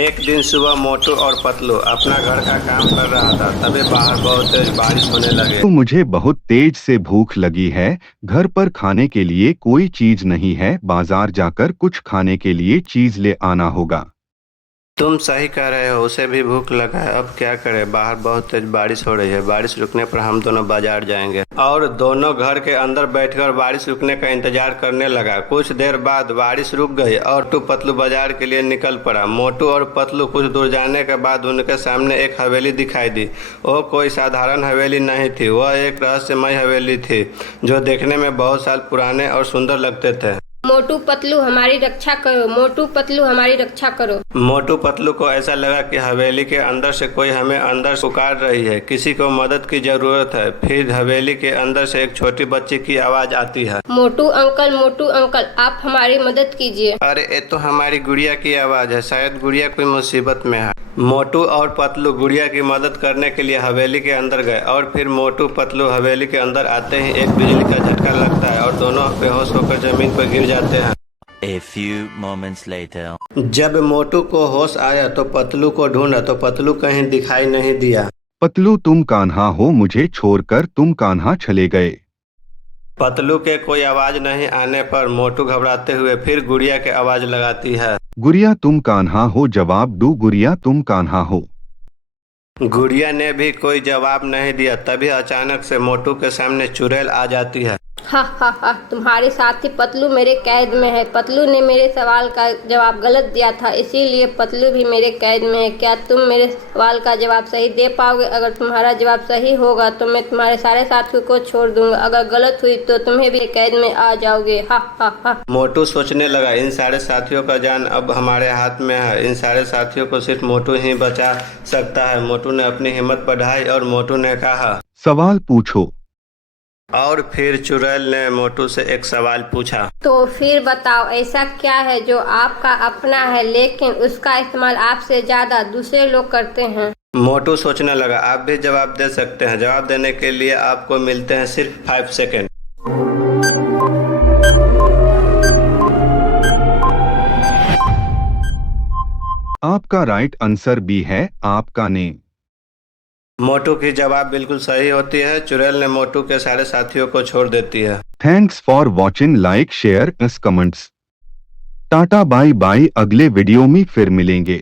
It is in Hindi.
एक दिन सुबह मोटू और पतलू अपना घर का काम कर रहा था, तभी बाहर बहुत तेज बारिश होने लगे। तो मुझे बहुत तेज से भूख लगी है। घर पर खाने के लिए कोई चीज नहीं है। बाजार जाकर कुछ खाने के लिए चीज ले आना होगा। तुम सही कह रहे हो, उसे भी भूख लगा है। अब क्या करें, बाहर बहुत तेज बारिश हो रही है। बारिश रुकने पर हम दोनों बाजार जाएंगे। और दोनों घर के अंदर बैठकर बारिश रुकने का इंतजार करने लगा। कुछ देर बाद बारिश रुक गई और मोटू पतलू बाजार के लिए निकल पड़ा। मोटू और पतलू कुछ दूर जाने के बाद उनके सामने एक हवेली दिखाई दी। वो कोई साधारण हवेली नहीं थी, वह एक रहस्यमय हवेली थी जो देखने में बहुत साल पुराने और सुंदर लगते थे। मोटू पतलू हमारी रक्षा करो, मोटू पतलू हमारी रक्षा करो। मोटू पतलू को ऐसा लगा कि हवेली के अंदर से कोई हमें अंदर पुकार रही है, किसी को मदद की जरूरत है। फिर हवेली के अंदर से एक छोटी बच्ची की आवाज आती है। मोटू अंकल आप हमारी मदद कीजिए। अरे ये तो हमारी गुड़िया की आवाज है, शायद गुड़िया कोई मुसीबत में है। मोटू और पतलू गुड़िया की मदद करने के लिए हवेली के अंदर गए और फिर मोटू पतलू हवेली के अंदर आते ही एक बिजली का झटका लगता है और दोनों बेहोश होकर जमीन पर गिर जाते हैं। A few moments later. जब मोटू को होश आया तो पतलू को ढूंढा तो पतलू कहीं दिखाई नहीं दिया। पतलू तुम कान्हा हो, मुझे छोड़कर तुम कान्हा चले गए। पतलू के कोई आवाज नहीं आने पर मोटू घबराते हुए फिर गुड़िया के आवाज लगाती है। गुड़िया तुम कान्हा हो, जवाब दो गुड़िया तुम कान्हा हो। गुड़िया ने भी कोई जवाब नहीं दिया। तभी अचानक से मोटू के सामने चुड़ैल आ जाती है। हा, तुम्हारे साथी पतलू मेरे कैद में है। पतलू ने मेरे सवाल का जवाब गलत दिया था, इसीलिए पतलू भी मेरे कैद में है। क्या तुम मेरे सवाल का जवाब सही दे पाओगे? अगर तुम्हारा जवाब सही होगा तो मैं तुम्हारे सारे साथियों को छोड़ दूंगा, अगर गलत हुई तो तुम्हें भी कैद में आ जाओगे। हा। मोटू सोचने लगा, इन सारे साथियों का जान अब हमारे हाथ में है। इन सारे साथियों को सिर्फ मोटू ही बचा सकता है। मोटू ने अपनी हिम्मत बढ़ाई और मोटू ने कहा, सवाल पूछो। और फिर चुड़ैल ने मोटू से एक सवाल पूछा। तो फिर बताओ, ऐसा क्या है जो आपका अपना है लेकिन उसका इस्तेमाल आपसे ज्यादा दूसरे लोग करते हैं? मोटू सोचने लगा, आप भी जवाब दे सकते हैं। जवाब देने के लिए आपको मिलते हैं सिर्फ 5 सेकेंड। आपका राइट आंसर बी है, आपका नेम। मोटू की जवाब बिल्कुल सही होती है। चुड़ैल ने मोटू के सारे साथियों को छोड़ देती है। Thanks for watching, like share comments. टाटा बाय बाय, अगले वीडियो में फिर मिलेंगे।